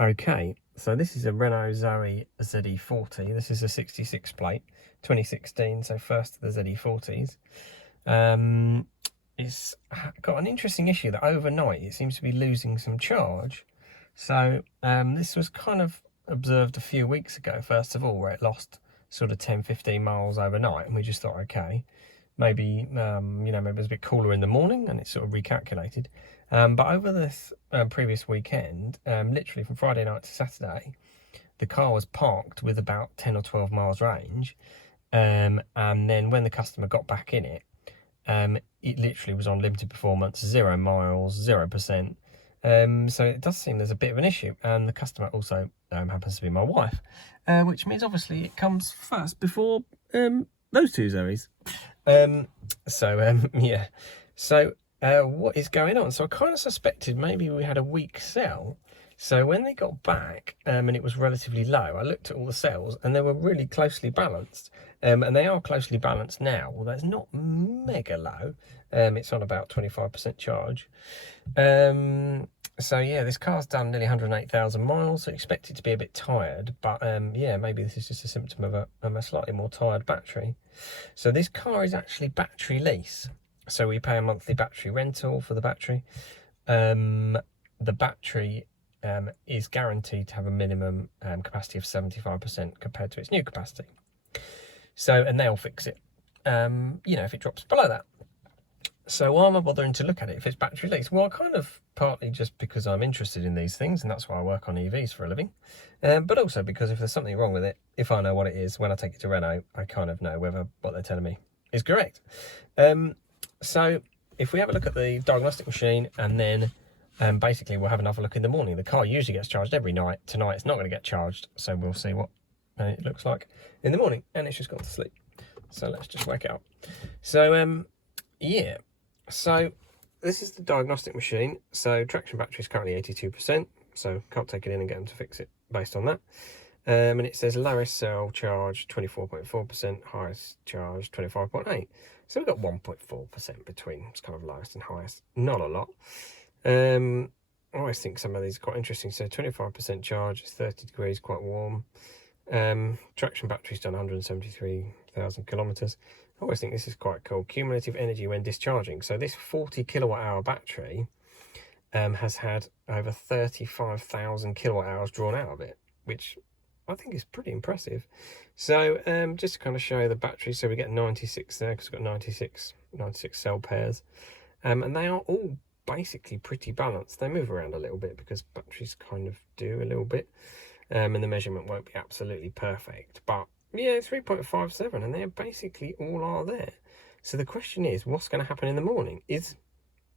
Okay, so this is a Renault Zoe ZE40. This is a 66 plate, 2016, so first of the ZE40s. It's got an interesting issue that overnight it seems to be losing some charge. So this was kind of observed a few weeks ago, first of all, where it lost sort of 10-15 miles overnight, and we just thought, okay, maybe maybe it was a bit cooler in the morning and it sort of recalculated. But over this previous weekend, literally from Friday night to Saturday, the car was parked with about 10 or 12 miles range. And then when the customer got back in it, it literally was on limited performance, 0 miles, 0%. So it does seem there's a bit of an issue. And the customer also happens to be my wife, which means obviously it comes first before those two Zoes. Yeah. So what is going on? So I kind of suspected maybe we had a weak cell. So when they got back and it was relatively low, I looked at all the cells and they were really closely balanced. And they are closely balanced now, although it's not mega low. It's on about 25% charge. So yeah, this car's done nearly 108,000 miles, so expect it to be a bit tired. But yeah, maybe this is just a symptom of a slightly more tired battery. So this car is actually battery lease. So we pay a monthly battery rental for the battery. The battery is guaranteed to have a minimum capacity of 75% compared to its new capacity. So, and they'll fix it, if it drops below that. So why am I bothering to look at it if it's battery lease? Well, kind of partly just because I'm interested in these things, and that's why I work on EVs for a living. But also because if there's something wrong with it, if I know what it is, when I take it to Renault, I kind of know whether what they're telling me is correct. So if we have a look at the diagnostic machine, and then basically we'll have another look in the morning. The car usually gets charged every night. Tonight it's not going to get charged, so we'll see what it looks like in the morning. And it's just gone to sleep. So let's just work it out. So yeah. So this is the diagnostic machine. So traction battery is currently 82%. So can't take it in and get them to fix it based on that. And it says lowest cell charge 24.4%, highest charge 25.8%. So we've got 1.4% between. It's kind of lowest and highest. Not a lot. I always think some of these are quite interesting. So 25% charge is 30 degrees, quite warm. Traction battery's done 173,000 kilometers. I always think this is quite cool. Cumulative energy when discharging. So this 40 kilowatt hour battery has had over 35,000 kilowatt hours drawn out of it, which I think is pretty impressive. So just to kind of show you the battery, so we get 96 there because we've got 96 cell pairs, and they are all basically pretty balanced. They move around a little bit because batteries kind of do a little bit, and the measurement won't be absolutely perfect, but yeah, 3.57, and they basically all are there. So the question is, what's going to happen in the morning? Is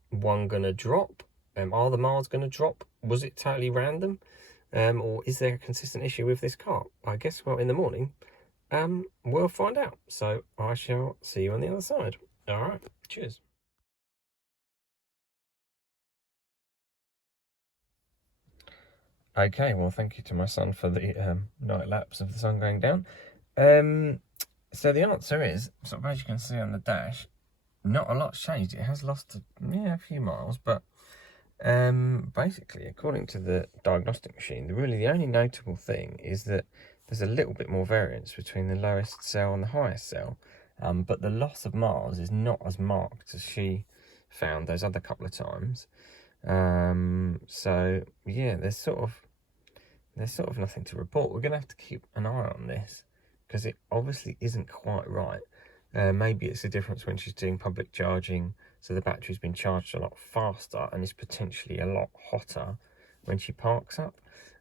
one going to drop? Are the miles going to drop? Was it totally random? Or is there a consistent issue with this car? I guess, well, in the morning, we'll find out. So I shall see you on the other side. All right, cheers. Okay, well, thank you to my son for the night lapse of the sun going down. So the answer is, sort of as you can see on the dash, not a lot's changed. It has lost a few miles, but basically, according to the diagnostic machine, really the only notable thing is that there's a little bit more variance between the lowest cell and the highest cell, but the loss of miles is not as marked as she found those other couple of times. So yeah, there's sort of nothing to report. We're gonna have to keep an eye on this because it obviously isn't quite right. Maybe it's the difference when she's doing public charging, so the battery's been charged a lot faster and is potentially a lot hotter when she parks up,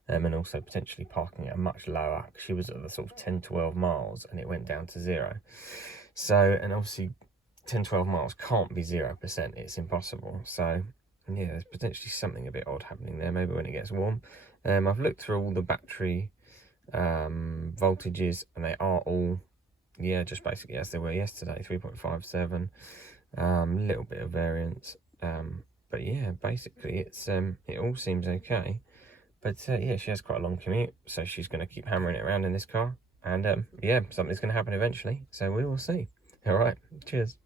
and also potentially parking at a much lower. She was at the sort of 10-12 miles and it went down to 0. So, and obviously 10-12 miles can't be 0%, it's impossible. So yeah, there's potentially something a bit odd happening there, maybe when it gets warm. I've looked through all the battery voltages, and they are all, just basically as they were yesterday, 3.57, little bit of variance, but yeah, basically it's it all seems okay. But yeah, she has quite a long commute, so she's going to keep hammering it around in this car, and yeah, something's going to happen eventually, so we will see. All right, cheers.